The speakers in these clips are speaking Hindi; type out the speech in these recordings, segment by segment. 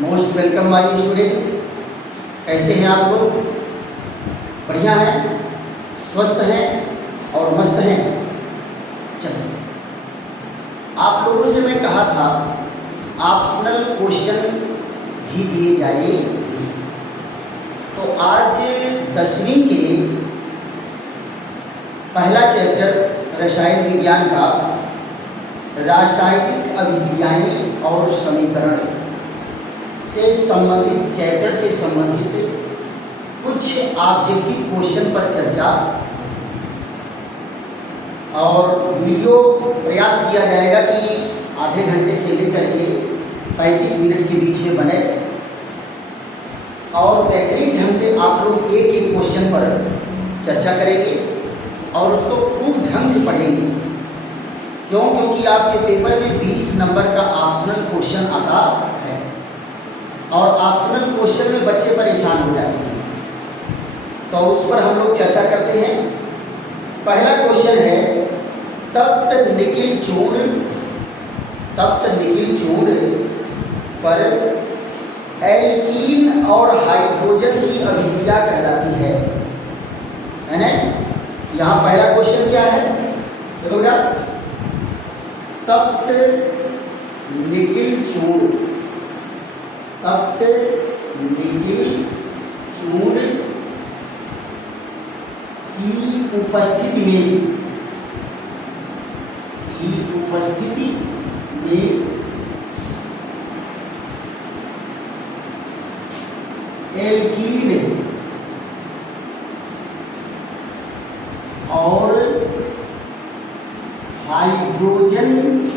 Most welcome my student. कैसे हैं आप लोग? बढ़िया हैं, स्वस्थ हैं और मस्त हैं। चलिए, आप लोगों से मैं कहा था ऑप्शनल क्वेश्चन भी दिए जाएंगे। तो आज 10वीं के पहला चैप्टर रसायन विज्ञान का रासायनिक अभिक्रियाएं और समीकरण से संबंधित चैप्टर से संबंधित कुछ ऑब्जेक्टिव क्वेश्चन पर चर्चा और वीडियो प्रयास किया जाएगा कि आधे घंटे से लेकर के 35 मिनट के बीच में बने और बेहतरीन ढंग से आप लोग एक एक क्वेश्चन पर चर्चा करेंगे और उसको खूब ढंग से पढ़ेंगे। क्योंकि आपके पेपर में 20 नंबर का ऑप्शनल क्वेश्चन आता है और ऑप्शनल क्वेश्चन में बच्चे परेशान हो जाते हैं, तो उस पर हम लोग चर्चा करते हैं। पहला क्वेश्चन है तप्त निकिल चूर्ण पर एल्कीन और हाइड्रोजन की अभिक्रिया कहलाती है ना। यहाँ पहला क्वेश्चन क्या है, देखो बेटा, तप्त निकिल चूर्ण की उपस्थिति में एल्कीन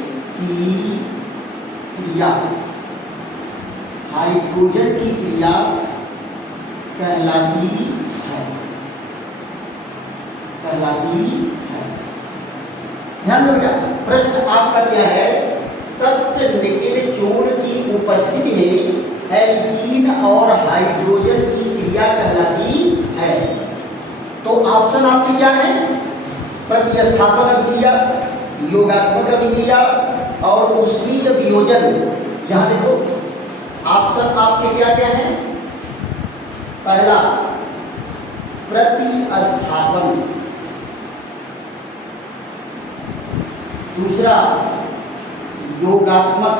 और हाइड्रोजन की क्रिया कहलाती है। ध्यान दो बेटा, प्रश्न आपका क्या है, तप्त निकिल चूर्ण की उपस्थिति में एल्कीन और हाइड्रोजन की क्रिया कहलाती है। तो ऑप्शन आपके क्या है, प्रतिस्थापन अभिक्रिया, योगात्मक अभिक्रिया और उष्मीय वियोजन। यहां देखो ऑप्शन आपके क्या क्या है, पहला प्रतिस्थापन, दूसरा योगात्मक,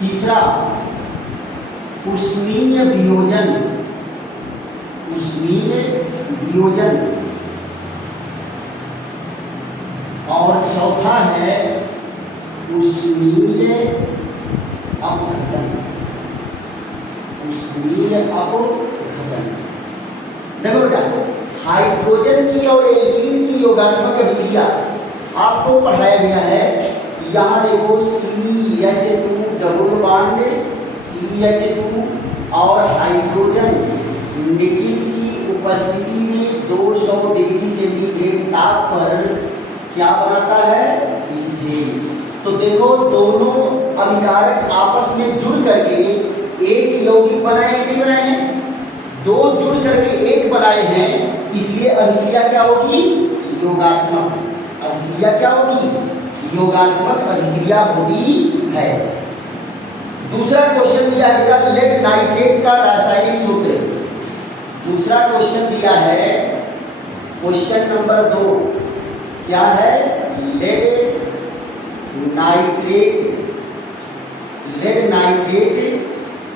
तीसरा उष्मीय वियोजन, और चौथा है उष्मीय अपघटन। देखो बेटा, हाइड्रोजन की और एल्कीन की योगात्मक अभिक्रिया आपको पढ़ाया गया है। यहाँ देखो CH2 डबल बॉन्ड CH2 और हाइड्रोजन निकिल की उपस्थिति में 200 डिग्री सेंटीग्रेड ताप पर क्या बनाता है, ईथेन। तो देखो दोनों अभिकारक आपस में जुड़ करके एक यौगिक बनाए, नहीं बनाए हैं, दो जुड़ करके एक बनाए हैं, इसलिए अभिक्रिया क्या होगी, योगात्मक अभिक्रिया। क्या होगी, योगात्मक अभिक्रिया होती है। दूसरा क्वेश्चन दिया है लेड नाइट्रेट का रासायनिक सूत्र। दूसरा क्वेश्चन दिया है, क्वेश्चन नंबर 2 क्या है, लेड नाइट्रेट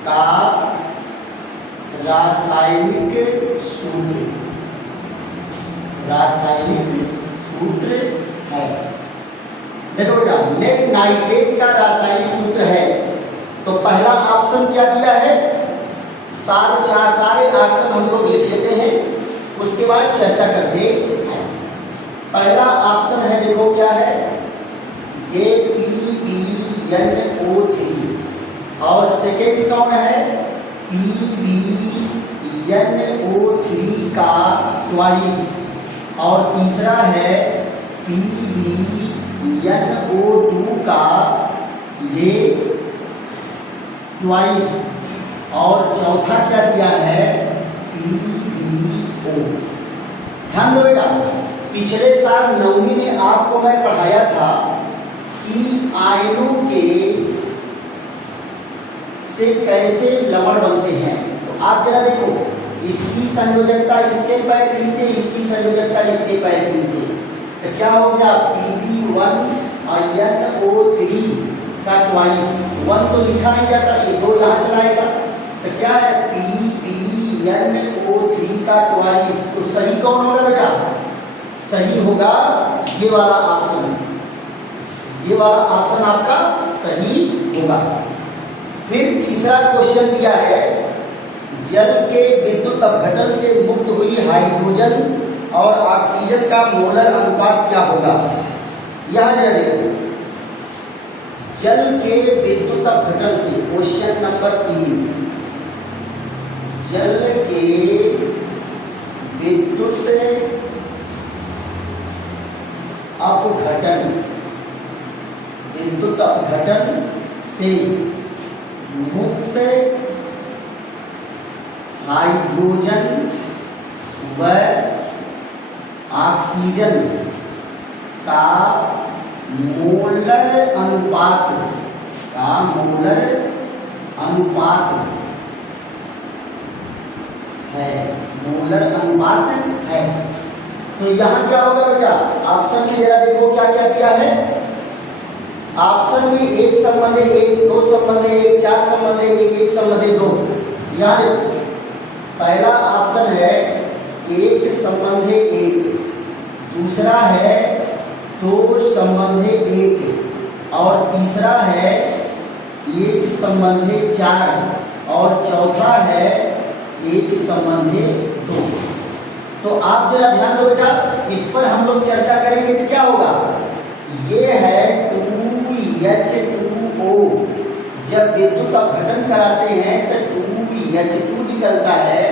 का रासायनिक सूत्र है। देखो बेटा, लेड नाइट्रेट का रासायनिक सूत्र है, तो पहला ऑप्शन क्या दिया है, सारे ऑप्शन हम लोग लिख लेते हैं, उसके बाद चर्चा करते हैं। पहला ऑप्शन है, देखो क्या है, ये PbNO3 और सेकेंड कौन है, PbNO3 का ट्वाइस, और तीसरा है PbNO2 का ये ट्वाइस, और चौथा क्या दिया है, PbO। ध्यान दो बेटा, पिछले साल 9वीं में आपको मैं पढ़ाया था कि आयनों के से कैसे लवण बनते हैं। तो आप जरा देखो, इसकी संयोजकता इसके पैर के नीचे, इसकी संयोजकता इसके पैर के नीचे, तो क्या हो गया Pb1 NO3 का ट्वाइस। 1 तो लिखा नहीं जाता, ये 2 यहाँ चलाएगा, तो क्या है PbNO3 का ट्वाइस। तो सही कौन होगा बेटा? सही होगा ये वाला ऑप्शन, ये वाला ऑप्शन आपका सही होगा। फिर तीसरा क्वेश्चन दिया है, जल के विद्युत अपघटन से मुक्त हुई हाइड्रोजन और ऑक्सीजन का मोलर अनुपात क्या होगा। यहां जरा देखो, जल के विद्युत अपघटन से, क्वेश्चन नंबर 3, जल के विद्युत अपघटन, विद्युत अपघटन से मुक्त हाइड्रोजन व ऑक्सीजन का मोलर अनुपात, का मोलर अनुपात है, मोलर अनुपात है। तो यहां क्या होगा बेटा? ऑप्शन में जरा देखो क्या क्या दिया है। ऑप्शन में 1 संबंध 1, 2 संबंध 1, 4 संबंध 1, 1 संबंध 2। यहाँ देखो, पहला ऑप्शन है 1 संबंध 1, दूसरा है 2 संबंध 1, और तीसरा है 1 संबंध 4, और चौथा है 1 संबंध 2। तो आप जरा ध्यान दो बेटा, इस पर हम लोग चर्चा करेंगे तो क्या होगा। ये है 2H2O, जब विद्युत अपघटन कराते हैं तो 2H2 निकलता है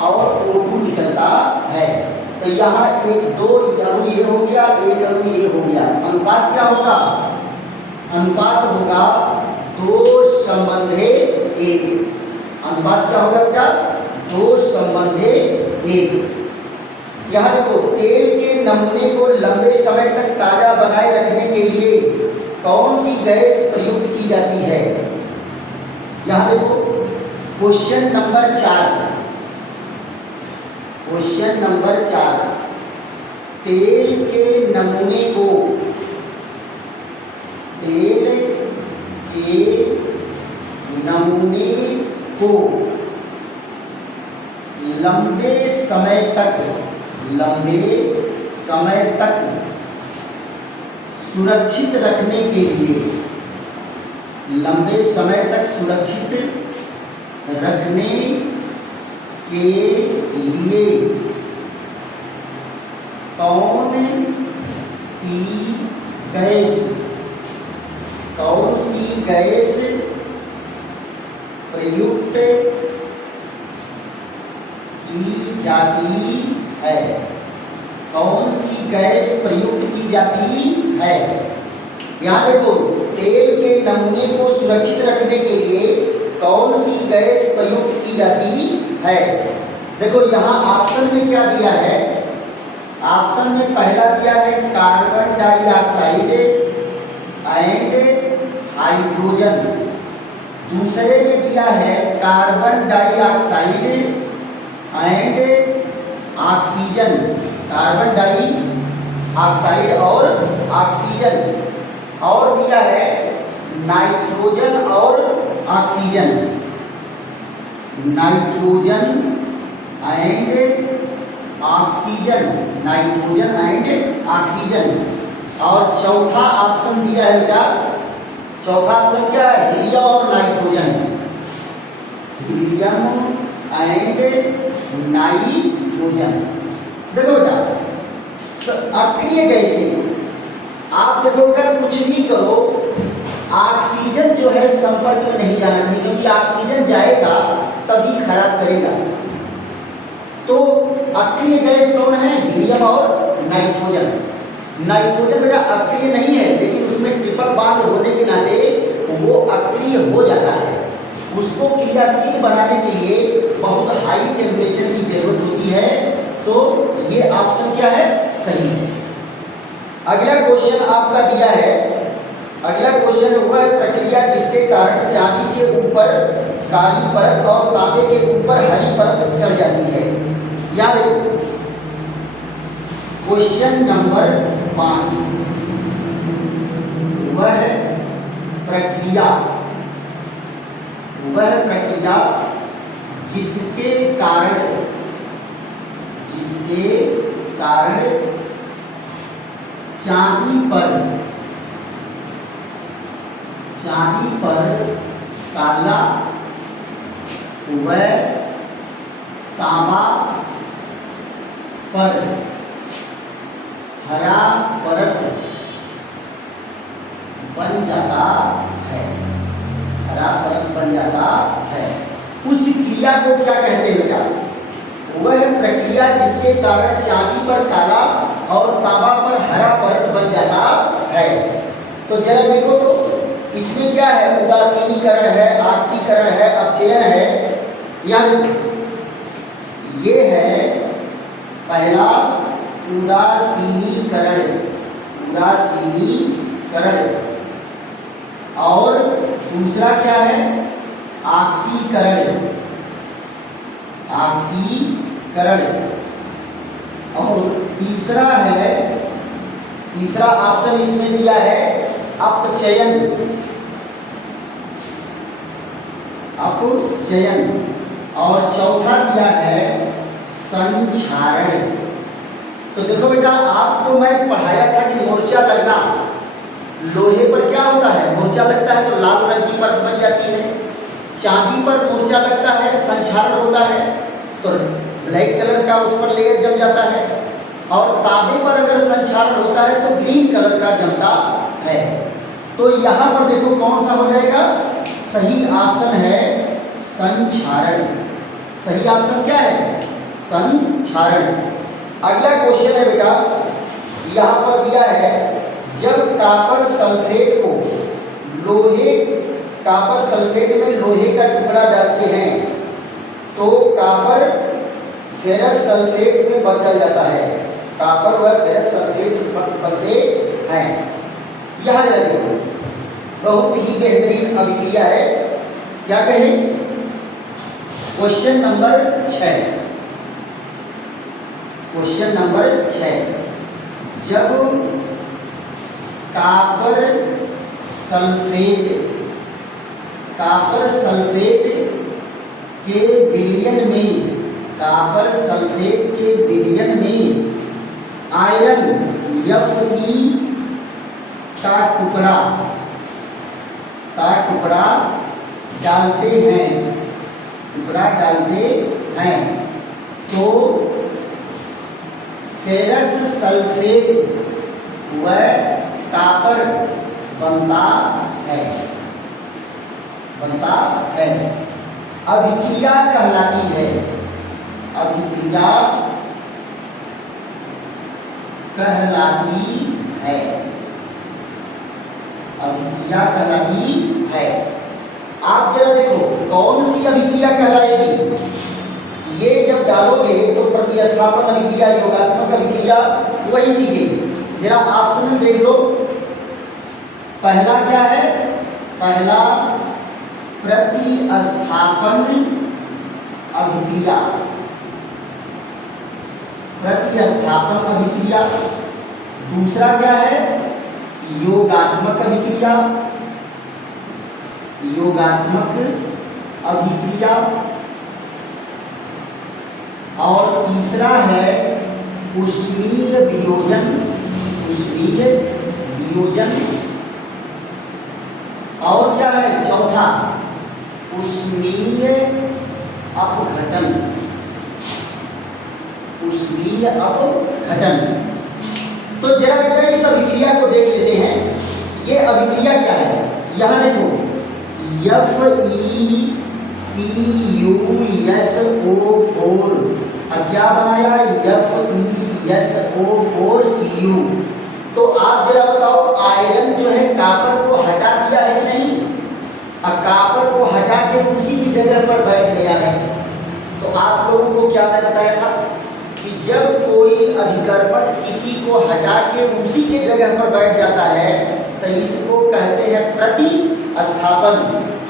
और O2 निकलता है। तो यहाँ 2 अणु ये हो गया, 1 अणु ये हो गया। अनुपात क्या होगा? अनुपात होगा 2 संबंध 1। अनुपात क्या होगा बेटा? 2 संबंध 1। यहाँ देखो, तेल के नमूने को लंबे समय तक ताजा बनाए रखने के लिए कौन सी गैस प्रयुक्त की जाती है। यहाँ देखो, क्वेश्चन नंबर 4, क्वेश्चन नंबर 4, तेल के नमूने को, तेल के नमूने को लंबे समय तक, लंबे समय तक सुरक्षित रखने के लिए, लंबे समय तक सुरक्षित रखने के लिए कौन सी गैस, कौन सी गैस प्रयुक्त की जाती है, कौन सी गैस प्रयुक्त की जाती है। यहाँ देखो, तेल के नमूने को सुरक्षित रखने के लिए कौन सी गैस प्रयुक्त की जाती है। देखो यहाँ ऑप्शन में क्या दिया है। ऑप्शन में पहला दिया है कार्बन डाइऑक्साइड एंड हाइड्रोजन, दूसरे में दिया है carbon dioxide and oxygen, carbon dioxide और ऑक्सीजन, और दिया है नाइट्रोजन और oxygen, nitrogen and oxygen, nitrogen and oxygen. और चौथा ऑप्शन दिया है बेटा, चौथा ऑप्शन क्या है? हीलियम और नाइट्रोजन, हीलियम एंड नाइट्रोजन। देखो बेटा, अक्रिय गैसें, आप देखो बेटा कुछ भी करो, ऑक्सीजन जो है संपर्क में नहीं जाना चाहिए, क्योंकि ऑक्सीजन जाएगा तभी खराब करेगा। तो अक्रिय गैस कौन है? हीलियम और नाइट्रोजन। नाइट्रोजन बेटा अक्रिय नहीं है, लेकिन उसमें ट्रिपल बॉन्ड होने के नाते वो अक्रिय हो जाता है। उसको क्रियाशील बनाने के लिए बहुत हाई टेम्परेचर की जरूरत होती है। सो ये ऑप्शन क्या है? सही है। अगला क्वेश्चन आपका दिया है अगला क्वेश्चन है, वह प्रक्रिया जिसके कारण चांदी के ऊपर काली परत और तांबे के ऊपर हरी परत चढ़ जाती है। याद रखो क्वेश्चन नंबर 5, वह प्रक्रिया जिसके कारण चांदी पर काला व तांबा पर हरा परत बन जाता है, उस क्रिया को क्या कहते हैं बेटा? वह प्रक्रिया जिसके कारण चांदी पर काला और तांबा पर हरा परत बन जाता है। तो जरा देखो तो इसमें क्या है? उदासीनीकरण है, आक्सीकरण है, अपचयन है। यानी ये है पहला उदासीनीकरण, और दूसरा क्या है? आक्सीकरण, और तीसरा ऑप्शन इसमें दिया है अपचयन, और चौथा दिया है संक्षारण। तो देखो बेटा, आपको मैं पढ़ाया था कि मोर्चा लगना, लोहे पर क्या होता है? मोर्चा लगता है तो लाल रंग की परत बन जाती है। चांदी पर मोर्चा लगता है, संक्षारण होता है तो ब्लैक कलर का उस पर लेयर जम जाता है, और तांबे पर अगर संक्षारण होता है तो ग्रीन कलर का जमता है। तो यहाँ पर देखो कौन सा हो जाएगा? सही ऑप्शन है संक्षारण। सही ऑप्शन क्या है? संक्षारण। अगला क्वेश्चन है बेटा, यहाँ पर दिया है, जब कॉपर सल्फेट में लोहे का टुकड़ा डालते हैं तो कॉपर फेरस सल्फेट में बदल जाता है। कॉपर व फेरस सल्फेट बनते हैं। यहाँ जरा देखो, बहुत ही बेहतरीन अभिक्रिया है। क्या कहें? क्वेश्चन नंबर 6, जब कॉपर सल्फेट के विलयन में आयरन Fe का टुकड़ा डालते हैं तो फेरस सल्फेट व कॉपर बनता है। अभिक्रिया कहलाती है। आप जरा देखो कौन सी अभिक्रिया कहलाएगी? ये जब डालोगे तो प्रतिस्थापन अभिक्रिया, योगात्मक अभिक्रिया, वही चीजें। जरा ऑप्शन देख लो, पहला क्या है? पहला प्रतिस्थापन अभिक्रिया। दूसरा क्या है? योगात्मक अभिक्रिया। और तीसरा है उष्मीय वियोजन। और क्या है? चौथा उष्मीय अपघटन। तो जरा बेटा इस अभिक्रिया को देख लेते हैं। ये अभिक्रिया क्या है? यहाँ देखो FeCuSO4, क्या बनाया? FeSO4Cu। तो आप जरा बताओ, आयरन जो है कॉपर को हटा दिया है कि नहीं? कॉपर को हटा के उसी की जगह पर बैठ गया है। तो आप लोगों को क्या मैं बताया था कि जब कोई अभिकर्मक किसी को हटा के उसी के जगह पर बैठ जाता है तो इसको कहते हैं प्रतिस्थापन।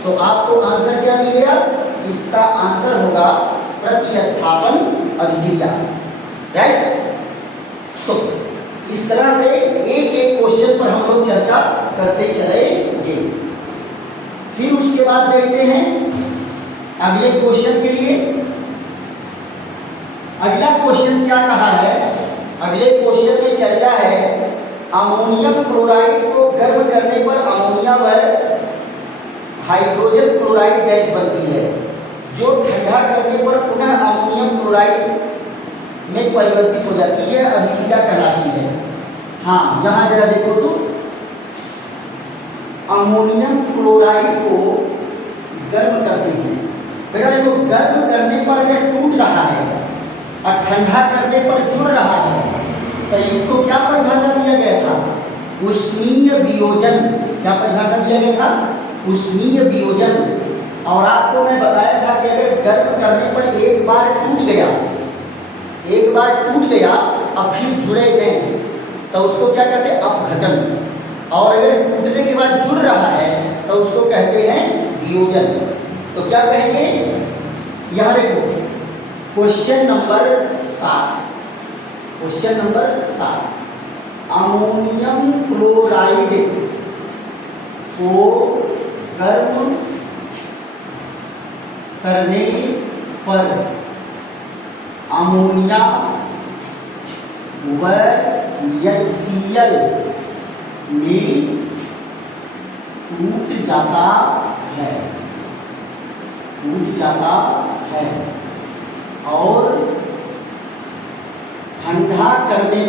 तो आपको आंसर क्या मिल गया? इसका आंसर होगा प्रतिस्थापन अभिक्रिया, राइट। तो इस तरह से एक एक क्वेश्चन पर हम लोग चर्चा करते चलेंगे। फिर उसके बाद देखते हैं अगले क्वेश्चन के लिए। अगला क्वेश्चन क्या कहा है? अगले क्वेश्चन में चर्चा है अमोनियम क्लोराइड को गर्म करने पर अमोनिया व हाइड्रोजन क्लोराइड गैस बनती है, जो ठंडा करने पर पुनः अमोनियम क्लोराइड में परिवर्तित हो जाती है, अभिक्रिया कहलाती है। हाँ, यहाँ जरा देखो तो अमोनियम क्लोराइड को गर्म करते हैं। बेटा देखो, गर्म करने पर अगर टूट रहा है और ठंडा करने पर जुड़ रहा है तो इसको क्या परिभाषा दिया गया था? उष्मीय वियोजन। क्या परिभाषा दिया गया था? उष्मीय वियोजन। और आपको मैं बताया था कि अगर गर्म करने पर एक बार टूट गया अब फिर जुड़े नहीं तो उसको क्या कहते हैं? अपघटन। और अगर टूटने के बाद जुड़ रहा है तो उसको कहते हैं वियोजन। तो क्या कहेंगे? यहाँ देखो question number 7। Question number 7, ammonium chloride को गर्म करने पर अमोनिया व HCl में टूट जाता है और ठंडा करने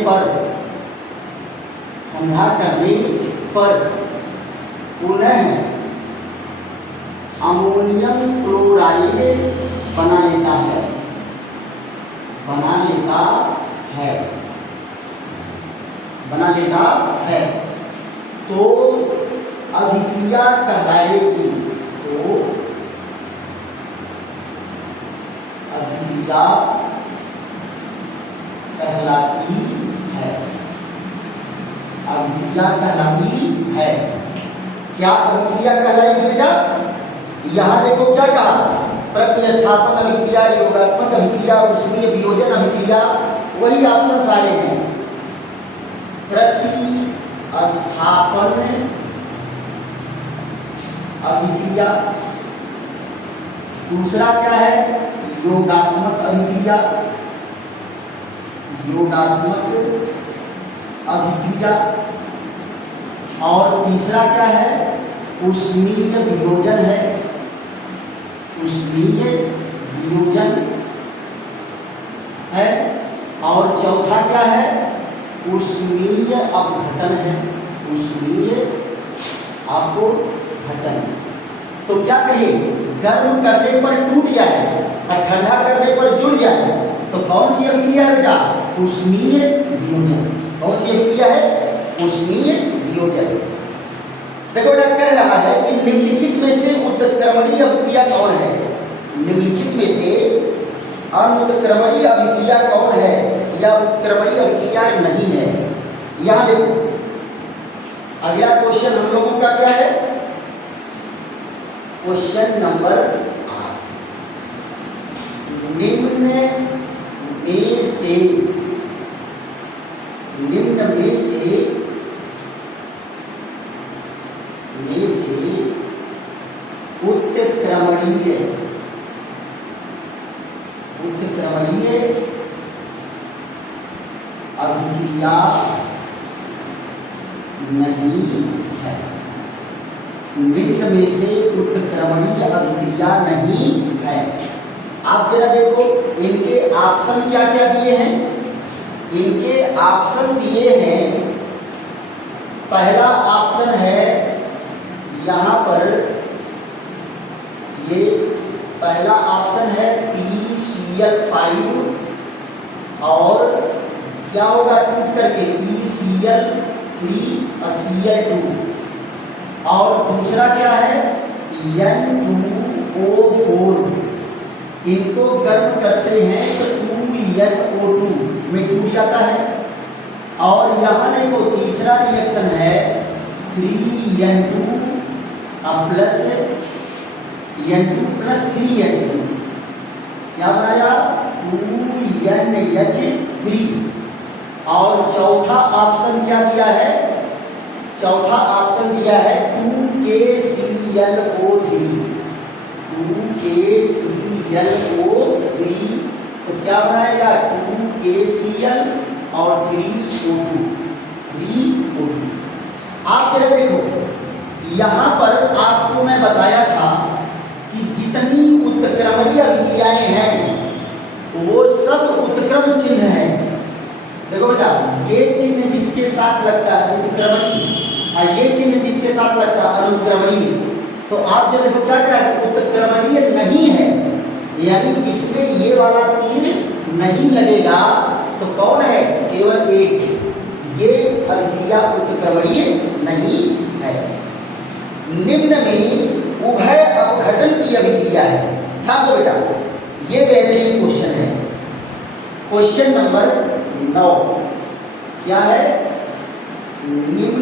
पर पुनः अमोनियम क्लोराइड बना लेता है तो अभिक्रिया कहलाएगी। अभिक्रिया कहलाती है। क्या अभिक्रिया कहलाएगी बेटा? यहाँ देखो क्या कहा? प्रतिस्थापन अभिक्रिया, योगात्मक अभिक्रिया, उष्मीय वियोजन अभिक्रिया, वही ऑप्शन सारे हैं। प्रतिस्थापन अभिक्रिया, दूसरा क्या है? योगात्मक अभिक्रिया, और तीसरा क्या है? उष्मीय वियोजन है। और चौथा क्या है? उष्मीय अपघटन है। तो क्या कहे? गर्म करने पर टूट जाए और ठंडा करने पर जुड़ जाए तो कौन सी अभिक्रिया है बेटा? उष्मीय वियोजन। कौन सी अभिक्रिया है? उष्मीय वियोजन। देखो बेटा, कह रहा है कि निम्नलिखित में से उत्क्रमणीय अभिक्रिया कौन है? निम्नलिखित में से अनुत्क्रमणीय अभिक्रिया कौन है या उत्क्रमणीय अभिक्रिया नहीं है? यहाँ देखो अगला क्वेश्चन हम लोगों का क्या है? क्वेश्चन नंबर 8, निम्न में से उत्क्रमणीय अभिक्रिया नहीं है। निम्न में से उत्क्रमणीय अभिक्रिया नहीं है। आप जरा देखो इनके ऑप्शन क्या क्या दिए हैं? इनके ऑप्शन दिए हैं, पहला ऑप्शन है यहाँ पर, ये पहला ऑप्शन है PCl5 और क्या होगा टूट करके PCl3 Cl2, और दूसरा क्या है N2O4, इनको गर्म करते हैं तो 2NO2 में टूट जाता है। और यहाँ देखो तीसरा रिएक्शन है 3n2 plus n2 plus 3h2, क्या बनाया 2NH3। और चौथा ऑप्शन क्या दिया है, चौथा ऑप्शन दिया है 2KClO3, 2KClO3। तो क्या बनाएगा 2KCl और 3O2। आप जरा देखो, यहाँ पर आपको मैं बताया था कि जितनी उत्क्रमणीय अभिक्रियाएं हैं वो सब उत्क्रम चिन्ह है। देखो बेटा, ये चिन्ह जिसके साथ लगता है उत्क्रमणीय, और ये चिन्ह जिसके साथ लगता है अनुत्क्रमणीय। तो आप जो देखो क्या करा, उत्क्रमणीय नहीं है, यानी जिसमें ये वाला तीर नहीं लगेगा तो कौन है, केवल एक, ये अभिक्रिया उत्क्रमणीय नहीं है। निम्न में उभय अपघटन की अभिक्रिया है। ध्यान दो बेटा, ये बेहतरीन क्वेश्चन है। क्वेश्चन नंबर 9 क्या है, निम्न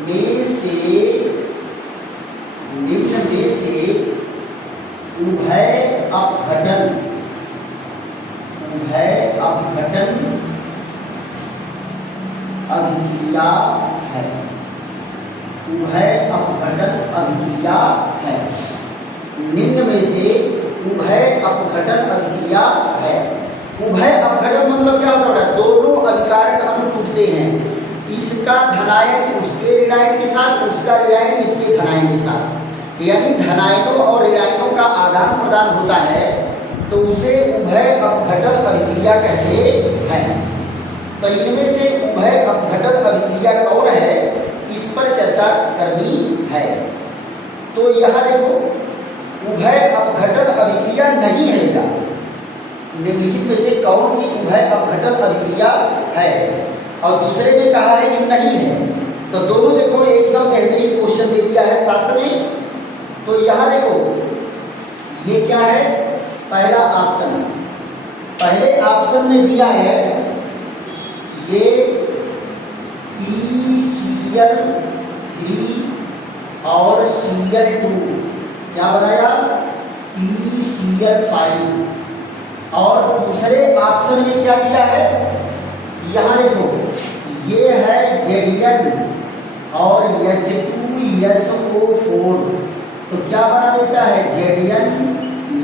में से उभय अपघटन अभिक्रिया है, उभय अपघटन अभिक्रिया है। निम्न में से उभय अपघटन अभिक्रिया है। उभय अपघटन मतलब क्या होता है, दोनों अभिकारक अणु टूटते हैं, इसका धनायन उसके ऋणायन के साथ, उसका ऋणायन इसके धनायन के साथ, यानी धनायनों और ऋणायनों का आदान प्रदान होता है, तो उसे उभय अपघटन अभिक्रिया कहते हैं। तो इनमें से उभय अपघटन अभिक्रिया कौन है, इस पर चर्चा करनी है। तो यहाँ देखो, उभय अपघटन अभिक्रिया नहीं है, क्या निम्नलिखित में से कौन सी उभय अपघटन अभिक्रिया है, और दूसरे में कहा है कि नहीं है। तो दोनों देखो एकदम बेहतरीन क्वेश्चन दे दिया है साथ में। तो यहाँ देखो, ये क्या है, पहला ऑप्शन, पहले ऑप्शन में दिया है ये PCl3 और Cl2, क्या बनाया PCl5। और दूसरे ऑप्शन में क्या दिया है, यहाँ देखो ये है Zn और H2SO4, तो क्या बना देता है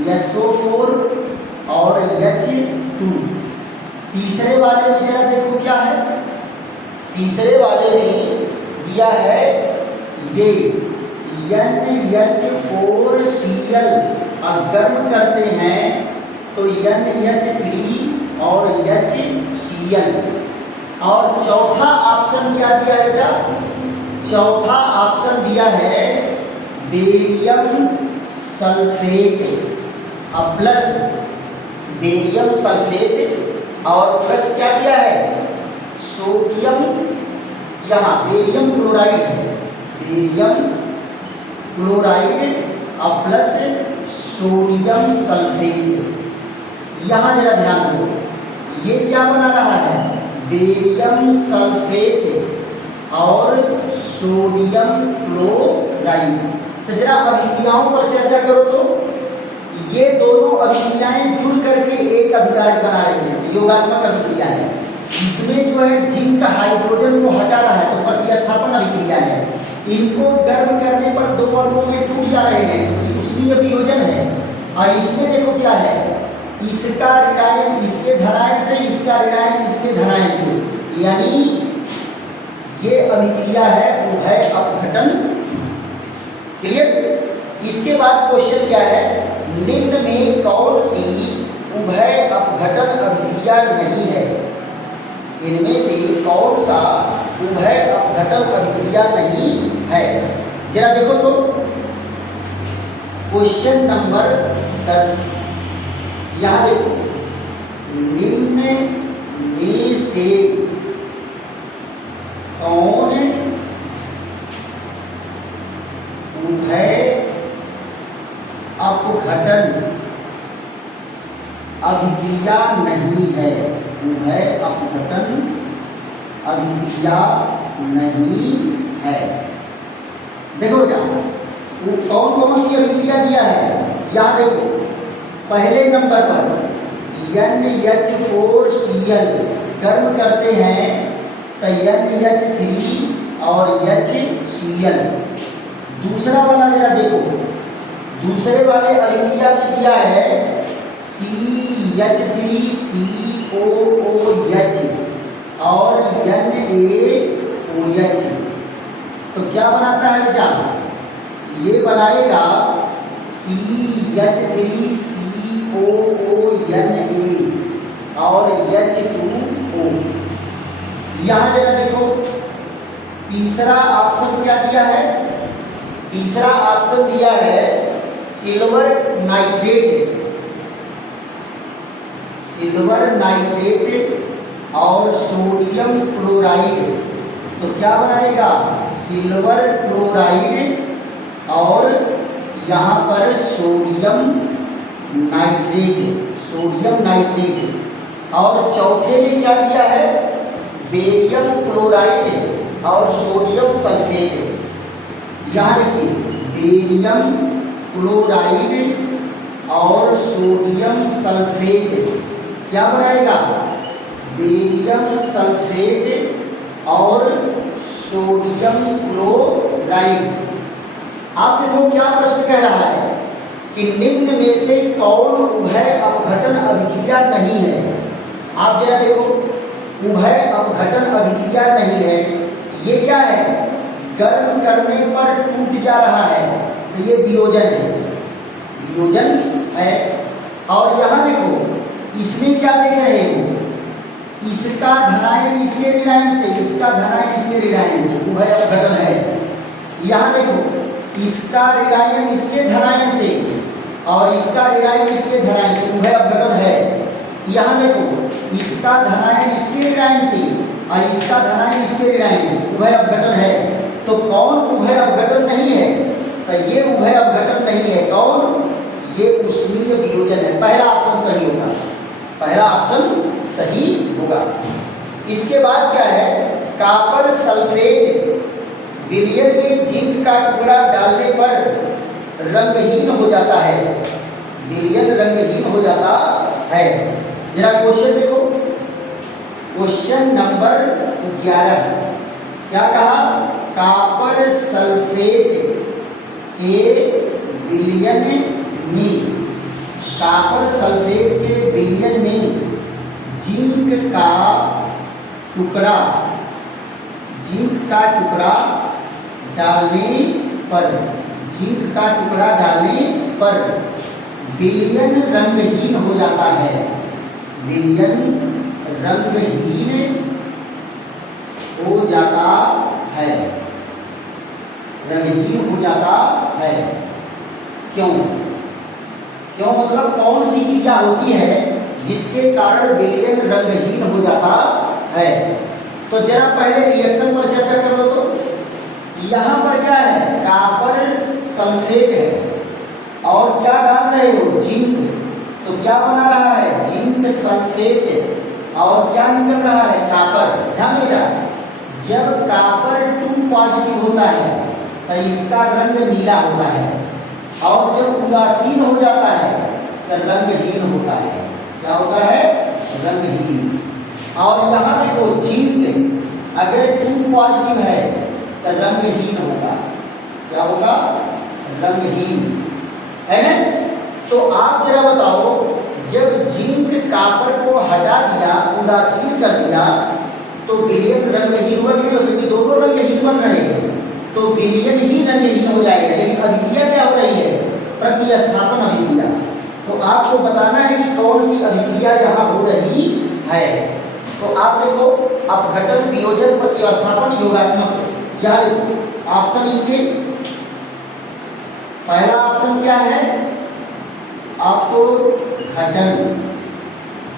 ZnSO4 और H2। तीसरे वाले में जरा देखो क्या है, तीसरे वाले में दिया है ये NH4Cl, गर्म करते हैं तो NH3 और HCl। और चौथा ऑप्शन क्या दिया है बेटा, चौथा ऑप्शन दिया है barium sulphate plus barium sulphate, और प्लस क्या दिया है सोडियम, यहाँ बेरियम क्लोराइड है, barium chloride plus sodium sulphate. यहाँ जरा ध्यान दो, ये क्या बना रहा है बेरियम सल्फेट और सोडियम क्लोराइड। तो जरा अभिक्रियाओं पर चर्चा करो। तो ये दोनों अभिक्रियाएं जुड़ करके एक अभिकारक बना रही है, योगात्मक अभिक्रिया है। इसमें जो है जिंक हाइड्रोजन को हटा रहा है, तो प्रतिस्थापन अभिक्रिया है। इनको गर्म करने पर दो अणुओं में टूट जा रहे हैं, क्योंकि उसमें अभियोजन है। और इसमें देखो क्या है, इसका ऋणायन इसके धनायन से, इसका ऋणायन इसके धनायन से, यानी ये अभिक्रिया है उभय अपघटन। क्लियर। इसके बाद क्वेश्चन क्या है, निम्न में कौन सी उभय अपघटन अभिक्रिया नहीं है, इनमें से कौन सा उभय अपघटन अभिक्रिया नहीं है। जरा देखो तो क्वेश्चन नंबर 10, यहाँ देखो, निम्न में से कौन उभय अपघटन अभिक्रिया नहीं है, उभय अपघटन अभिक्रिया नहीं है। देखो बेटा वो कौन कौन सी अभिक्रिया दिया है, यहाँ देखो पहले नंबर पर NH4Cl गर्म करते हैं तो NH3 और HCl। दूसरा वाला जरा देखो, दूसरे वाले अभिक्रिया में दिया है CH3COOH और NaOH। तो क्या बनाता है बेटा, ये बनाएगा CH3COONA और H2O। यहाँ जरा देखो तीसरा ऑप्शन क्या दिया है, तीसरा ऑप्शन दिया है सिल्वर नाइट्रेट और सोडियम क्लोराइड। तो क्या बनाएगा, सिल्वर क्लोराइड और यहाँ पर सोडियम नाइट्रेट। और चौथे में क्या दिया है, बेरियम क्लोराइड और सोडियम सल्फेट। यहाँ देखिए बेरियम क्लोराइड और सोडियम सल्फेट क्या बनाएगा, बेरियम सल्फेट और सोडियम क्लोराइड। आप देखो क्या प्रश्न कह रहा है कि निम्न में से कौन उभय अपघटन अभिक्रिया नहीं है। आप जरा देखो उभय अपघटन अभिक्रिया नहीं है, ये क्या है, गर्म करने पर टूट जा रहा है तो ये वियोजन है। और यहाँ देखो इसमें क्या देख रहे हो, इसका धनायन इसके ऋणायन से, इसका धनायन इसके ऋणायन से, उभय अपघटन है। यहाँ देखो इसका ऋणायन इसके धनायन से और इसका ऋणायन इसके धनायन से, उभय अपघटन है। यहाँ देखो इसका धनायन इसके ऋणायन से और इसका धनायन इसके ऋणायन से, उभय अपघटन है। तो कौन उभय अपघटन नहीं है, तो ये उभय अपघटन नहीं है। कौन, ये उष्मीय वियोजन है। पहला ऑप्शन सही होगा, पहला ऑप्शन सही होगा। इसके बाद क्या है, कॉपर सल्फेट विलयन में जिंक का टुकड़ा डालने पर रंगहीन हो जाता है, विलयन रंगहीन हो जाता है। जरा क्वेश्चन देखो, क्वेश्चन नंबर 11 क्या कहा, कॉपर सल्फेट के विलयन में, कॉपर सल्फेट के विलयन में जिंक का टुकड़ा डालने पर विलयन रंगहीन हो जाता है, विलयन रंगहीन हो जाता है, रंगहीन हो जाता है। क्यों मतलब कौन सी क्रिया होती है जिसके कारण विलयन रंगहीन हो जाता है। तो जरा पहले रिएक्शन पर चर्चा कर लो। तो यहाँ पर क्या है, कॉपर सल्फेट है और क्या डाल रहे हो, जिंक। तो क्या बना रहा है, जिंक सल्फेट और क्या निकल रहा है, कॉपर। ध्यान देना, जब कॉपर 2 पॉजिटिव होता है तो इसका रंग नीला होता है और जब उदासीन हो जाता है तो रंगहीन होता है। क्या होता है, रंगहीन। और यहाँ देखो जिंक अगर 2 पॉजिटिव है तो रंगहीन होगा। क्या होगा, रंगहीन है ना। तो आप जरा बताओ, जब जिंक कॉपर को हटा दिया, उदासीन कर दिया, तो विलयन रंगहीन हुआ नहीं, क्योंकि दोनों रंगहीन बन रहे हैं तो विलयन ही रंगहीन हो जाएगा। लेकिन अभिक्रिया क्या हो रही है, प्रतिस्थापन अभिक्रिया। तो आपको बताना है कि कौन सी अभिक्रिया यहाँ हो रही है। तो आप देखो अपघटन, वियोजन, प्रतिस्थापन, योगात्मक। यहाँ देखो ऑप्शन इनके, पहला ऑप्शन क्या है, अपघटन।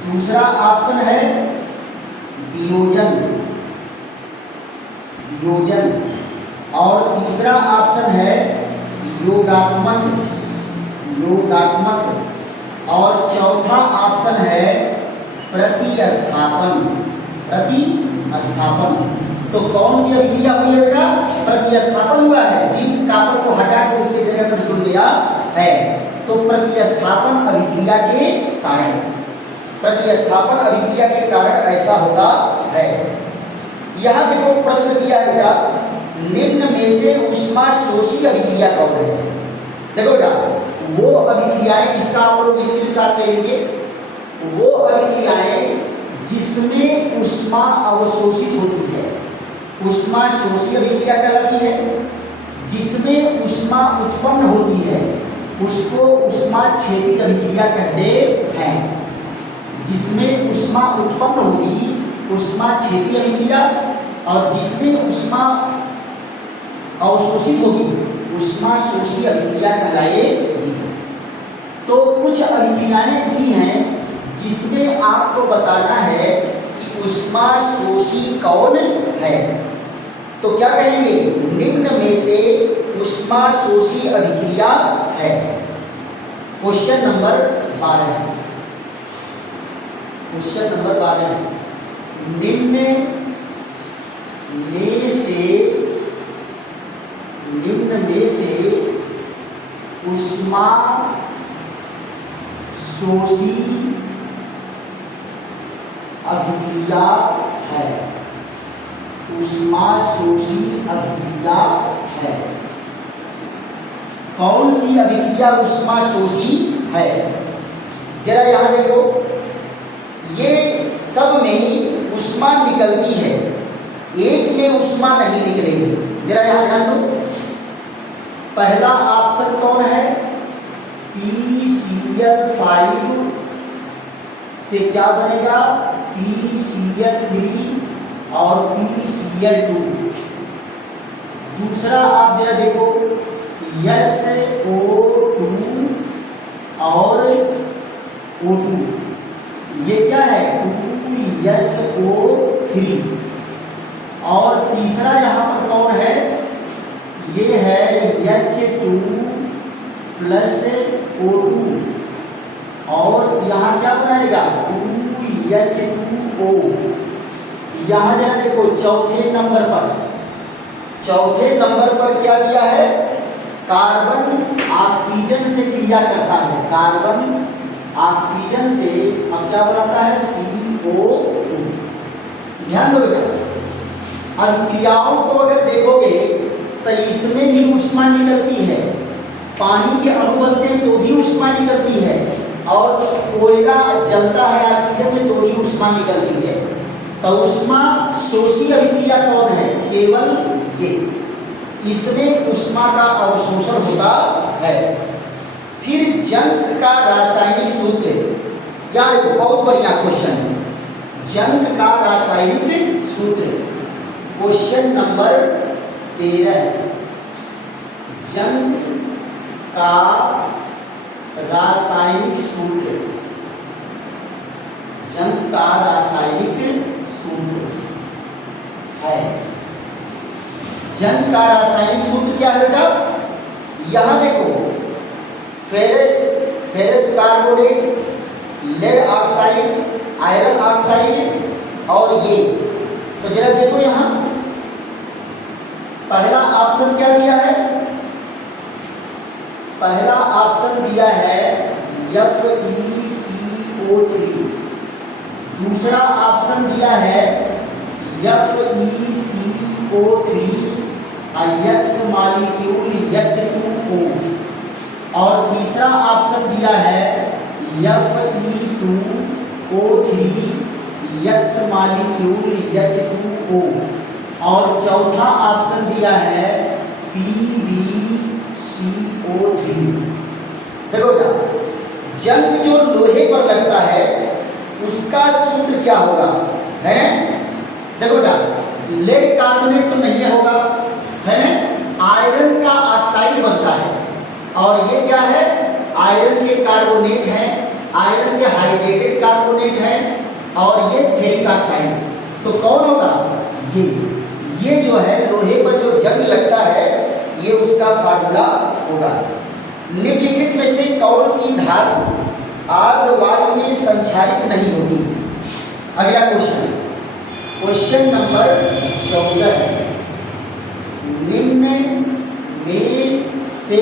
दूसरा ऑप्शन है वियोजन, और तीसरा ऑप्शन है योगात्मक, और चौथा ऑप्शन है प्रतिस्थापन। तो कौन सी अभिक्रिया हुई है बेटा? प्रतिस्थापन हुआ है। जिंक कॉपर को हटा के उसके जगह पर जुड़ गया है, तो प्रतिस्थापन अभिक्रिया के कारण, प्रतिस्थापन अभिक्रिया के कारण ऐसा होता है। यहां देखो प्रश्न दिया है बेटा, निम्न में से ऊष्मा शोषी अभिक्रिया कौन है? देखो बेटा, वो अभिक्रियाएं, इसका आप लोग इसके साथ ले लीजिए, वो अभिक्रियाएं जिसमें ऊष्मा अवशोषित होती है, ऊष्मा शोषी अभिक्रिया कहलाती है। जिसमें ऊष्मा उत्पन्न होती है उसको ऊष्मा छेदी अभिक्रिया कहते हैं। जिसमें ऊष्मा उत्पन्न होगी ऊष्मा छेदी अभिक्रिया, और जिसमें ऊष्मा अवशोषित होगी ऊष्मा शोषी अभिक्रिया कहलाएगी। तो कुछ अभिक्रियाएं दी हैं जिसमें आपको बताना है कि ऊष्मा शोषी कौन है। तो क्या कहेंगे? निम्न में से ऊष्मा शोषी अभिक्रिया है। क्वेश्चन नंबर 12, क्वेश्चन नंबर 12, निम्न में से ऊष्मा शोषी अभिक्रिया है, ऊष्मा शोषी अभिक्रिया है। कौन सी अभिक्रिया ऊष्मा शोषी है? जरा यहां देखो, ये सब में ऊष्मा निकलती है, एक में ऊष्मा नहीं निकलेगी। जरा यहां ध्यान दो, पहला ऑप्शन कौन है? PCl5 से क्या बनेगा? PCl3 और PCl2। दूसरा आप जरा देखो, SO2 और O2, ये क्या है? 2SO3। और तीसरा यहाँ पर कौन है? ये है H2 प्लस O2, और यहाँ क्या बनाएगा? 2H2O। यहाँ जरा देखो, चौथे नंबर पर क्या दिया है? कार्बन ऑक्सीजन से क्रिया करता है, कार्बन ऑक्सीजन से अब क्या बनाता है? CO2। ध्यान दो बेटा, अभिक्रियाओं को अगर देखोगे तो इसमें भी ऊष्मा निकलती है, पानी के अणु बनते हैं तो भी ऊष्मा निकलती है, और कोयला जलता है ऑक्सीजन में तो भी ऊष्मा निकलती है। तो ऊष्मा शोषी अभिक्रिया कौन है? केवल ये, इसमें ऊष्मा का अवशोषण होता है। फिर जंक का रासायनिक सूत्र, याद रखो, बहुत बढ़िया क्वेश्चन है। जंक का रासायनिक सूत्र, क्वेश्चन नंबर 13, जंक का रासायनिक सूत्र, जंक का रासायनिक सूत्र है। जंक का रासायनिक सूत्र क्या है बेटा? यहां देखो, ferrous carbonate, lead oxide, iron oxide और ये। तो जरा देखो यहां पहला ऑप्शन क्या दिया है? पहला ऑप्शन दिया है FeCO3, दूसरा ऑप्शन दिया है FeCO3 X मॉलिक्यूल H2O, और तीसरा ऑप्शन दिया है Fe2O3 X मॉलिक्यूल H2O, और चौथा ऑप्शन दिया है PbCO3। देखो बेटा, जंग जो लोहे पर लगता है उसका सूत्र क्या होगा? है देखो बेटा, लेड कार्बोनेट तो नहीं होगा, है आयरन का ऑक्साइड बनता है, और ये क्या है? आयरन के कार्बोनेट है, आयरन के हाइड्रेटेड कार्बोनेट है, और ये फेरिक ऑक्साइड। तो कौन होगा? ये जो है लोहे पर जो जंग लगता है ये उसका फार्मूला होगा। निम्नलिखित में से कौन सी धातु आर्द्रवायु में संचारित नहीं होती? अगला क्वेश्चन, क्वेश्चन नंबर 14 निम्न में से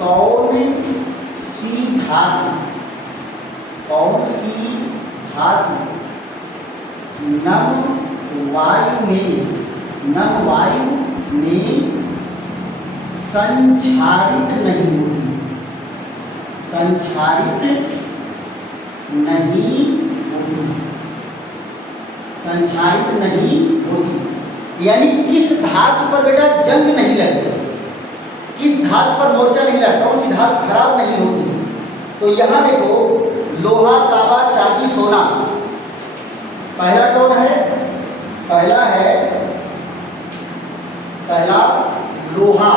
कौन सी धातु नम वायु में संचारित नहीं होती, यानी किस धातु पर बेटा जंग नहीं लगती, किस धातु पर मोर्चा नहीं लगता, कौन सी धातु खराब नहीं होती। तो यहाँ देखो लोहा, तांबा, चांदी, सोना, पहला कौन है? पहला लोहा,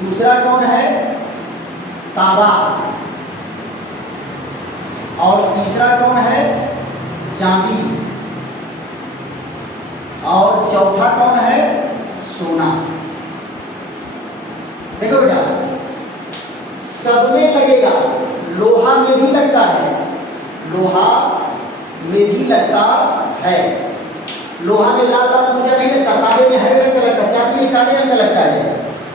दूसरा कौन है? तांबा, और तीसरा कौन है? चांदी, और चौथा कौन है? सोना। देखो बेटा सब में लगेगा, लोहा में भी लगता है, लोहा में लाल मूर्छा नहीं लगता, तांबे में हरे रंग का लगता, चांदी में काले रंग का लगता है,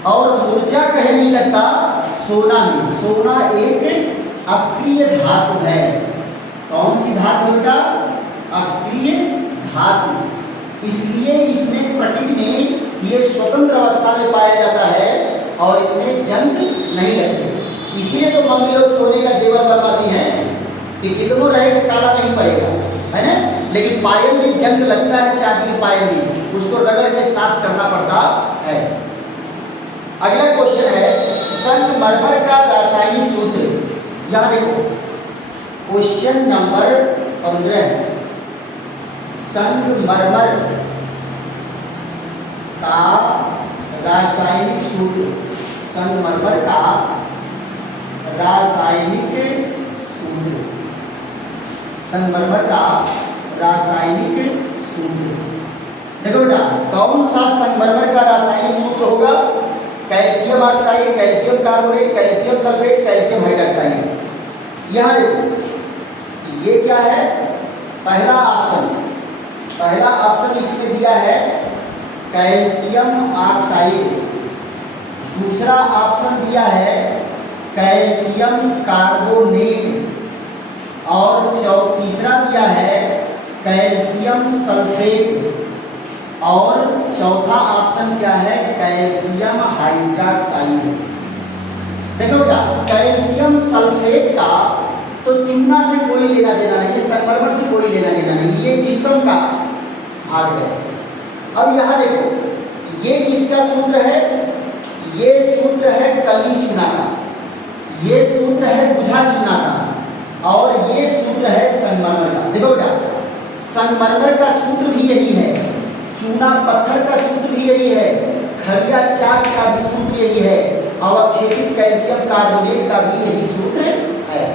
और मूर्छा कहीं नहीं लगता सोना में। सोना एक अक्रिय धातु है। कौन सी धातु बेटा? अक्रिय धातु। इसलिए इसमें प्रकृति में ये स्वतंत्र अवस्था में पाया जाता है और इसमें जंग नहीं लगती। इसीलिए तो मम्मी लोग सोने का जेवर बनवाती हैं कि कितनों रहेगा काला नहीं पड़ेगा, है ना। लेकिन पायल में जंग लगता है, चांदी की पायल में उसको रगड़ के साफ करना पड़ता है। अगला क्वेश्चन है संगमरमर का रासायनिक सूत्र। यहाँ देखो क्वेश्चन नंबर 15, संगमरमर का रासायनिक सूत्र। संगमरमर का रासायनिक सूत्र, संगमरमर का रासायनिक सूत्र। देखो बेटा कौन सा संगमरमर का रासायनिक सूत्र होगा? Calcium oxide, calcium carbonate, calcium sulphate, calcium hydroxide. यहाँ देखो ये क्या है? पहला ऑप्शन इसमें दिया है कैल्शियम ऑक्साइड, दूसरा ऑप्शन दिया है कैल्शियम कार्बोनेट, और तीसरा दिया है कैल्शियम सल्फेट, और चौथा ऑप्शन क्या है? Calcium hydroxide. देखो बेटा कैल्शियम सल्फेट का तो चूना से कोई लेना देना नहीं, संगमरमर से कोई लेना देना नहीं, ये जिप्सम का भाग है। अब यहाँ देखो ये किसका सूत्र है? ये सूत्र है कली चूना का, ये सूत्र है बुझा चूना का, और ये सूत्र है संगमरमर का। देखो बेटा संगमरमर का सूत्र भी यही है, चूना पत्थर का सूत्र भी यही है, खड़िया चाक का भी सूत्र यही है, और अवक्षेपित कैल्शियम कार्बोनेट का भी यही सूत्र है।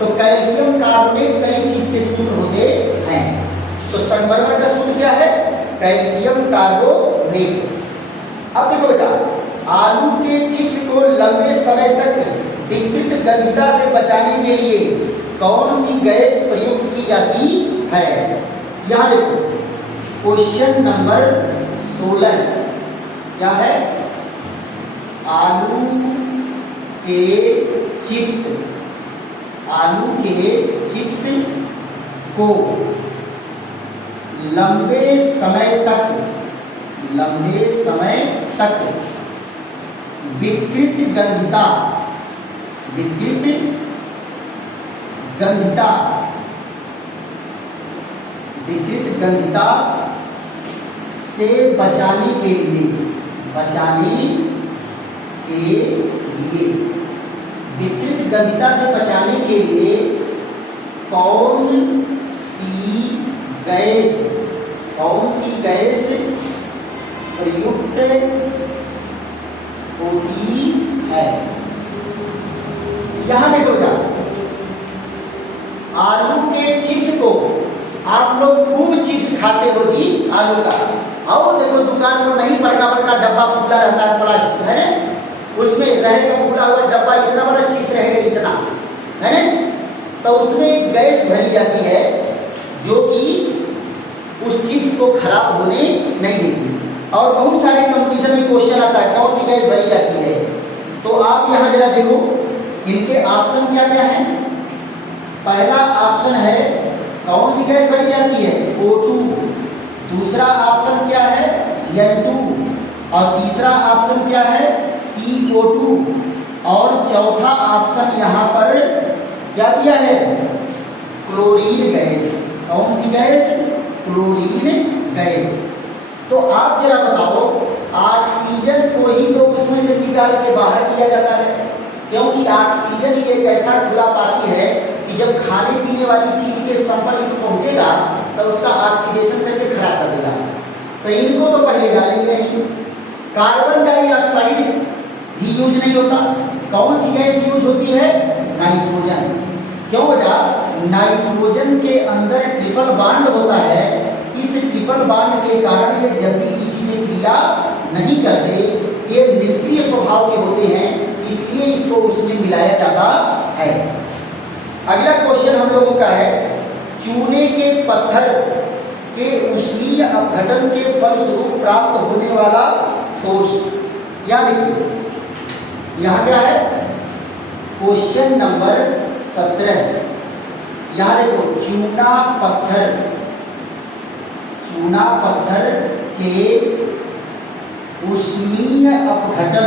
तो कैल्शियम कार्बोनेट कई चीज के सूत्र होते हैं। तो संगमरमर का सूत्र क्या है? Calcium carbonate. अब देखो बेटा आलू के चिप्स को लंबे समय तक विकृत गंधिता से बचाने के लिए कौन सी गैस प्रयुक्त की जाती है? यहाँ देखो क्वेश्चन नंबर 16 क्या है? आलू के चिप्स को लंबे समय तक विकृत गंधिता से बचाने के लिए विकृत गंधिता से बचाने के लिए कौन सी गैस प्रयुक्त होती है? यहां देखो बेटा आलू के चिप्स को आप लोग खूब चिप्स खाते हो जी आलू का, और देखो दुकान पर नहीं बड़का डब्बा फूला रहता है प्लास्टिक, है ना, उसमें रहेगा फूला हुआ डब्बा, इतना बड़ा चिप्स रहेगा इतना, है ना। तो उसमें एक गैस भरी जाती है जो इसको खराब होने नहीं देती। और बहुत सारे कंपटीशन में क्वेश्चन आता है कौन सी गैस भरी जाती है, तो आप यहाँ जरा देखो इनके ऑप्शन क्या क्या है। पहला ऑप्शन है कौन सी गैस भरी जाती है, O2। दूसरा ऑप्शन क्या है, N2। और तीसरा ऑप्शन क्या है, CO2। और चौथा ऑप्शन यहाँ पर क्या दिया है, क्लोरीन गैस। कौन सी गैस, क्लोरीन गैस। तो आप जरा बताओ ऑक्सीजन को ही तो उसमें से निकाल के बाहर किया जाता है, क्योंकि ऑक्सीजन ही एक ऐसा खुरापाती है कि जब खाने पीने वाली चीज के संपर्क में पहुंचेगा तो उसका ऑक्सीडेशन करके खराब कर देगा। तो इनको तो पहले डालेंगे नहीं। कार्बन डाइऑक्साइड भी यूज नहीं होता। कौन सी गैस यूज होती है, नाइट्रोजन। क्यों बेटा, नाइट्रोजन के अंदर ट्रिपल बॉन्ड होता है। इस ट्रिपल बॉन्ड के कारण ये जल्दी किसी से क्रिया नहीं करते, ये निष्क्रिय स्वभाव के होते हैं, इसलिए इसको उसमें मिलाया जाता है। अगला क्वेश्चन हम लोगों का है, चूने के पत्थर के ऊष्मीय अपघटन के फलस्वरूप प्राप्त होने वाला ठोस। यहाँ देखिए यहाँ क्या है, क्वेश्चन नंबर 17। यहाँ देखो चूना पत्थर के ऊष्मीय अपघटन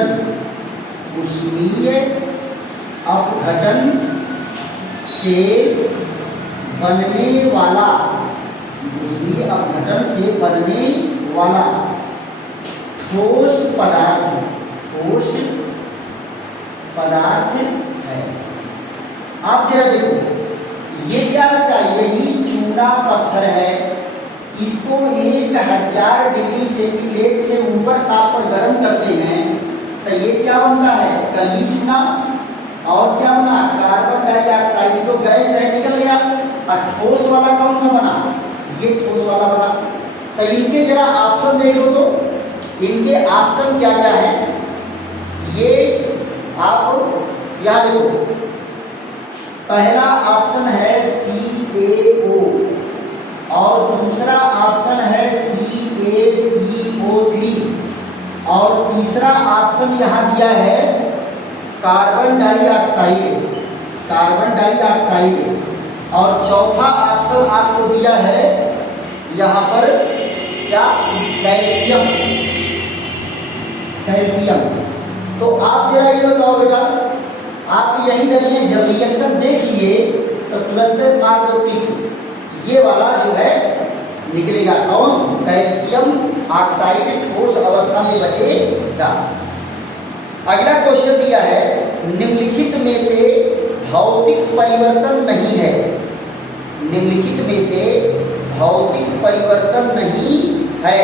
से बनने वाला ठोस पदार्थ है। आप जरा देखो ये क्या बेटा, यही चूना पत्थर है। इसको 1000 डिग्री सेंटीग्रेड से ऊपर ताप पर गर्म करते हैं तो ये क्या बनता है, कली चूना। और क्या बना, कार्बन डाइऑक्साइड। तो गैस है निकल गया। और ठोस वाला कौन सा बना, ये ठोस वाला बना। तो इनके जरा ऑप्शन देख लो, तो इनके ऑप्शन क्या क्या है ये आप याद देखो। पहला ऑप्शन है CaO और दूसरा ऑप्शन है CaCO3 और तीसरा ऑप्शन यहाँ दिया है कार्बन डाइऑक्साइड और चौथा ऑप्शन आपको दिया है यहाँ पर क्या, कैल्शियम। तो आप जरा ये बताओ बेटा, आप यही करिए, जब रिएक्शन देख लिए तो तुरंत मार दो टिक, ये वाला जो है निकलेगा कौन, कैल्शियम ऑक्साइड ठोस अवस्था में बचेगा। अगला क्वेश्चन दिया है, निम्नलिखित में से भौतिक परिवर्तन नहीं है। निम्नलिखित में से भौतिक परिवर्तन नहीं है।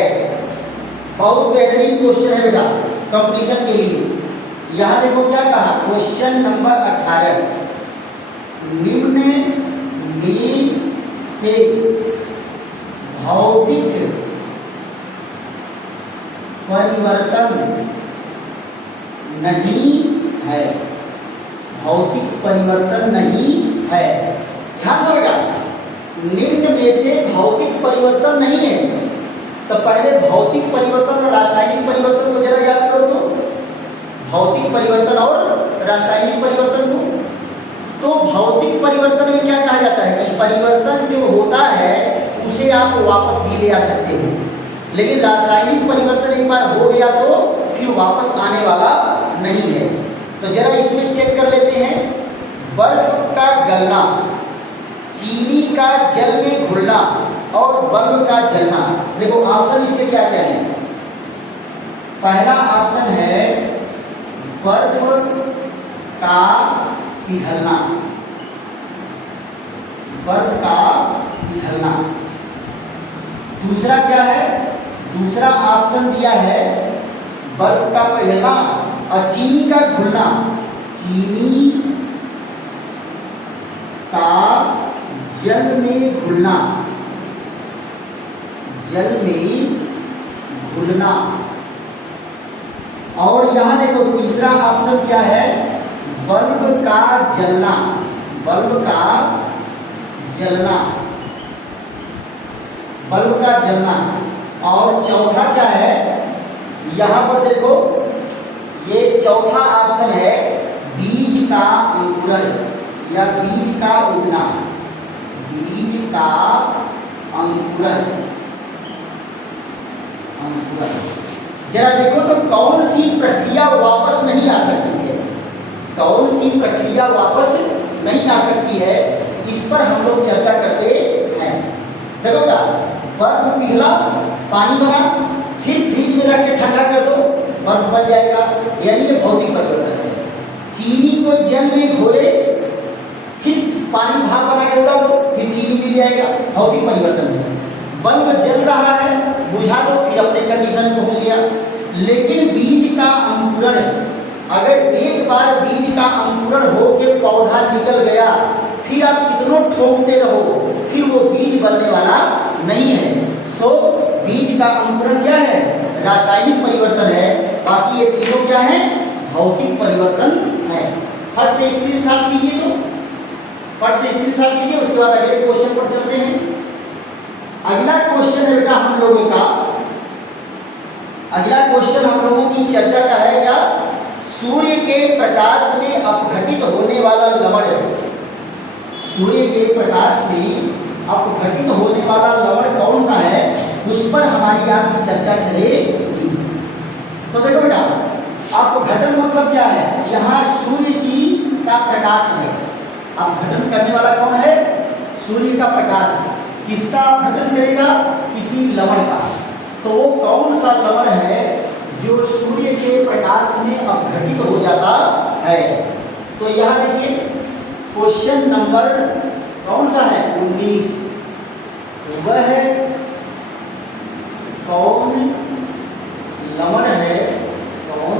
बहुत बेहतरीन क्वेश्चन है बेटा कंपटीशन के लिए। यहाँ देखो क्या कहा, क्वेश्चन नंबर 18, निम्न में से भौतिक परिवर्तन नहीं है। भौतिक परिवर्तन नहीं है। ध्यान दो बेटा, निम्न में से भौतिक परिवर्तन नहीं है। तो पहले भौतिक परिवर्तन और रासायनिक परिवर्तन को जरा याद करो। तो भौतिक परिवर्तन और रासायनिक परिवर्तन को, तो भौतिक परिवर्तन में क्या कहा जाता है कि परिवर्तन जो होता है उसे आप वापस भी ले आ सकते हो, लेकिन रासायनिक परिवर्तन एक बार हो गया तो फिर वापस आने वाला नहीं है। तो जरा इसमें चेक कर लेते हैं, बर्फ का गलना, चीनी का जल में घुलना और बल्ब का जलना। देखो ऑप्शन इसके क्या क्या है। पहला ऑप्शन है बर्फ का पिघलना, बर्फ का पिघलना। दूसरा क्या है, दूसरा ऑप्शन दिया है बर्फ का पिघलना और चीनी का घुलना, चीनी का जल में घुलना, जल में घुलना। और यहाँ देखो तीसरा ऑप्शन क्या है, बल्ब का जलना, बल्ब का जलना। बल्ब का जलना। और चौथा क्या है, यहाँ पर देखो ये चौथा ऑप्शन है बीज का अंकुरण या बीज का उगना, बीज का अंकुरण। जरा देखो तो कौन सी प्रक्रिया वापस नहीं आ सकती है, कौन सी प्रक्रिया वापस नहीं आ सकती है, इस पर हम लोग चर्चा करते हैं। देखो बेटा, बर्फ पिघला, पानी बना, फिर फ्रिज में रख के ठंडा कर दो, बर्फ बन जाएगा, यानी ये भौतिक परिवर्तन है। चीनी को जल में घोले, फिर पानी भाप बना के उड़ा दो, फिर चीनी मिल जाएगा, भौतिक परिवर्तन है। बल्ब जल रहा है, बुझा दो, फिर अपने कंडीशन में पहुंच गया। लेकिन बीज का अंकुरण, अगर एक बार बीज का अंकुरण हो के पौधा निकल गया, फिर आप कितनों ठोकते रहो, फिर वो बीज बनने वाला नहीं है। सो बीज का अंकुरण क्या है, रासायनिक परिवर्तन है, बाकी ये तीनों क्या है, भौतिक परिवर्तन है। फट से स्क्रीनशॉट लीजिए, तो फट से स्क्रीनशॉट लीजिए, उसके बाद अगले क्वेश्चन पर चलते हैं। अगला क्वेश्चन है बेटा हम लोगों का, अगला क्वेश्चन हम लोगों की चर्चा का है क्या, सूर्य के प्रकाश में अपघटित होने वाला लवण, सूर्य के प्रकाश में अपघटित होने वाला लवण कौन सा है, उस पर हमारी आपकी चर्चा चलेगी। तो देखो बेटा, अपघटन मतलब क्या है, यहाँ सूर्य की का प्रकाश है, अपघटन करने वाला कौन है, सूर्य का प्रकाश। किसका अपघटन करेगा, किसी लवण का। तो वो कौन सा लवण है जो सूर्य के प्रकाश में अपघटित हो जाता है। तो यहाँ देखिए क्वेश्चन नंबर कौन सा है, 19। वह कौन लवण है, कौन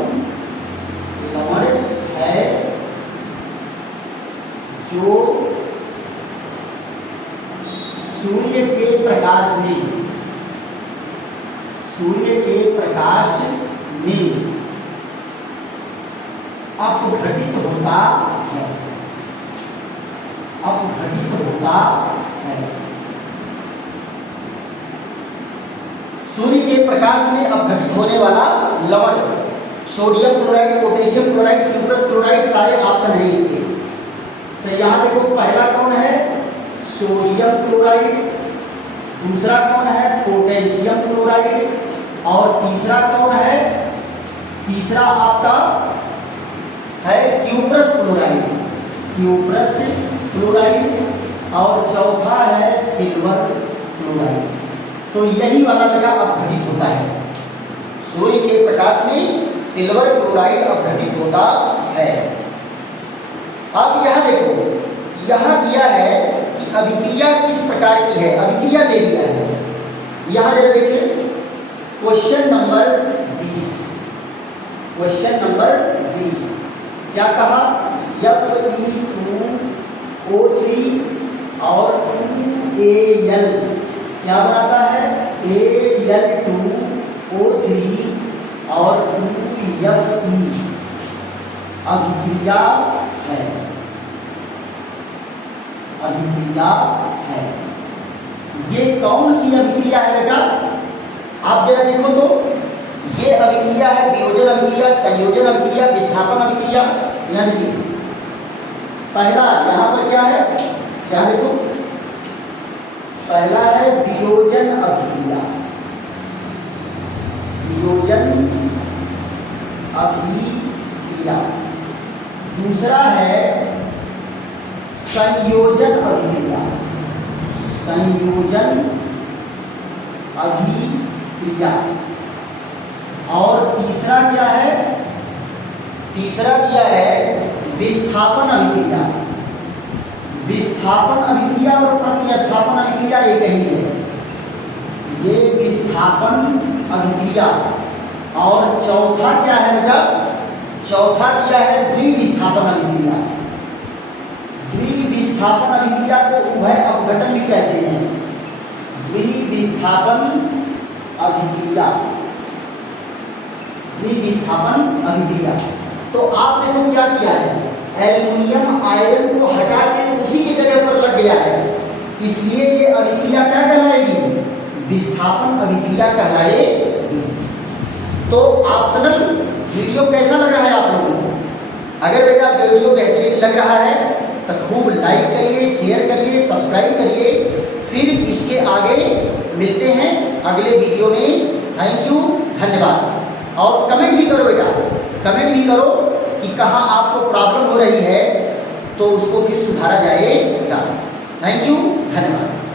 लवण है जो सूर्य के प्रकाश में, सूर्य के प्रकाश में अपघटित होता है, अपघटित होता है। सूर्य के प्रकाश में अपघटित होने वाला लवण, sodium chloride, potassium chloride, cuprous chloride, सारे ऑप्शन है इसके। तो यहाँ देखो पहला कौन है, सोडियम क्लोराइड, दूसरा कौन है, पोटेशियम क्लोराइड, और तीसरा कौन है, तीसरा आपका है क्यूप्रस क्लोराइड, क्यूप्रस क्लोराइड, और चौथा है सिल्वर क्लोराइड। तो यही वाला बेटा अपघटित होता है, सूर्य के प्रकाश में सिल्वर क्लोराइड अपघटित होता है। अब यहाँ देखो, यहाँ दिया है कि अभिक्रिया किस प्रकार की है, अभिक्रिया दे दिया है। यहाँ जरा देखिए क्वेश्चन नंबर 20, क्वेश्चन नंबर 20 क्या कहा, Fe2O3 और 2Al क्या बनाता है, Al2O3 और 2Fe अभिक्रिया है, अभिक्रिया है। ये कौन सी अभिक्रिया है बेटा, आप जरा देखो तो, ये अभिक्रिया है वियोजन अभिक्रिया, संयोजन अभिक्रिया, विस्थापन अभिक्रिया। यहाँ देखिए पहला यहाँ पर क्या है, यहाँ देखो पहला है वियोजन अभिक्रिया, वियोजन अभिक्रिया। दूसरा है संयोजन अभिक्रिया, संयोजन अभिक्रिया। और तीसरा क्या है, तीसरा दिया है विस्थापन अभिक्रिया, विस्थापन अभिक्रिया और प्रतिस्थापन अभिक्रिया एक ही है, ये विस्थापन अभिक्रिया। और चौथा क्या है बेटा, चौथा दिया है द्विविस्थापन अभिक्रिया, द्विविस्थापन अभिक्रिया को उभय अपघटन भी कहते हैं, द्विविस्थापन अभिक्रिया, द्विविस्थापन अभिक्रिया। तो आपने तो क्या किया है, एल्युमिनियम आयरन को हटा के उसी की जगह पर लग गया है, इसलिए ये अभिक्रिया क्या कहलाएगी, विस्थापन अभिक्रिया कहलाएगी। तो ऑप्शनल वीडियो कैसा लग रहा है आप लोगों को? अगर बेटा वीडियो बेहतरीन लग रहा है तो खूब लाइक करिए, शेयर करिए, सब्सक्राइब करिए। फिर इसके आगे मिलते हैं अगले वीडियो में। थैंक यू, धन्यवाद। और कमेंट भी करो बेटा, कमेंट भी करो कि कहाँ आपको प्रॉब्लम हो रही है तो उसको फिर सुधारा जाएगा। थैंक यू, धन्यवाद।